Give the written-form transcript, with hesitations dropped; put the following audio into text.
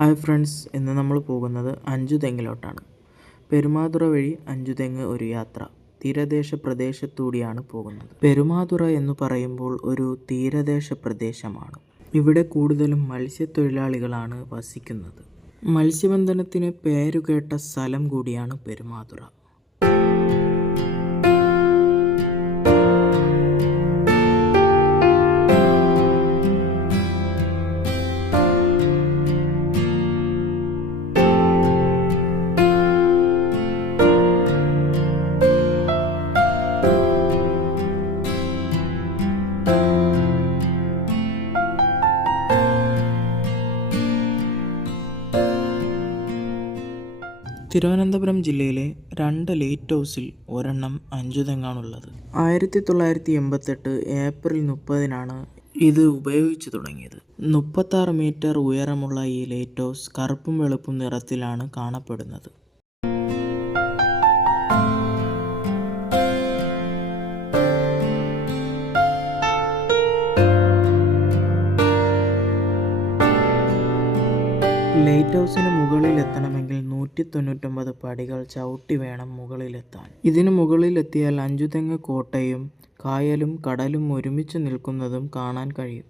Hi friends, ഇന്ന് നമ്മൾ പോകുന്നത് അഞ്ചുതെങ്ങിലോട്ടാണ്. പെരുമാതുറ വഴി അഞ്ചുതെങ്ങ് ഒരു യാത്ര. തീരദേശ പ്രദേശത്തൂടെയാണ് പോകുന്നത്. പെരുമാതുറ എന്ന് പറയുമ്പോൾ ഒരു തീരദേശ പ്രദേശമാണ്. ഇവിടെ കൂടുതലും മത്സ്യത്തൊഴിലാളികളാണ് വസിക്കുന്നത്. മത്സ്യബന്ധനത്തിന് പേരുകേട്ട സ്ഥലം കൂടിയാണ് പെരുമാതുറ. തിരുവനന്തപുരം ജില്ലയിലെ 2 ലൈറ്റ് ഹൗസിൽ ഒരെണ്ണം അഞ്ചുതെങ്ങാണുള്ളത്. 1988 ഏപ്രിൽ 30-നാണ് ഇത് ഉപയോഗിച്ചു തുടങ്ങിയത്. 36 മീറ്റർ ഉയരമുള്ള ഈ ലൈറ്റ് ഹൗസ് കറുപ്പും വെളുപ്പും നിറത്തിലാണ് കാണപ്പെടുന്നത്. ലൈറ്റ് ഹൗസിന് മുകളിലെത്തണമെങ്കിൽ 199 പടികൾ ചവിട്ടി വേണം മുകളിലെത്താൻ. ഇതിനു മുകളിലെത്തിയാൽ അഞ്ചുതെങ്ങ് കോട്ടയും കായലും കടലും ഒരുമിച്ച് നിൽക്കുന്നതും കാണാൻ കഴിയും.